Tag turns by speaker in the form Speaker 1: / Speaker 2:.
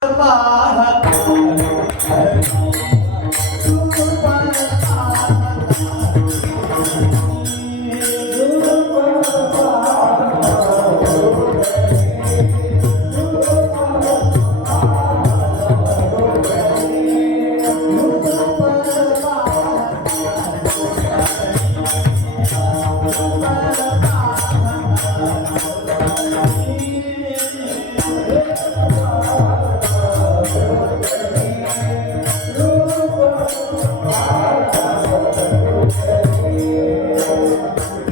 Speaker 1: 바라보는 Oh,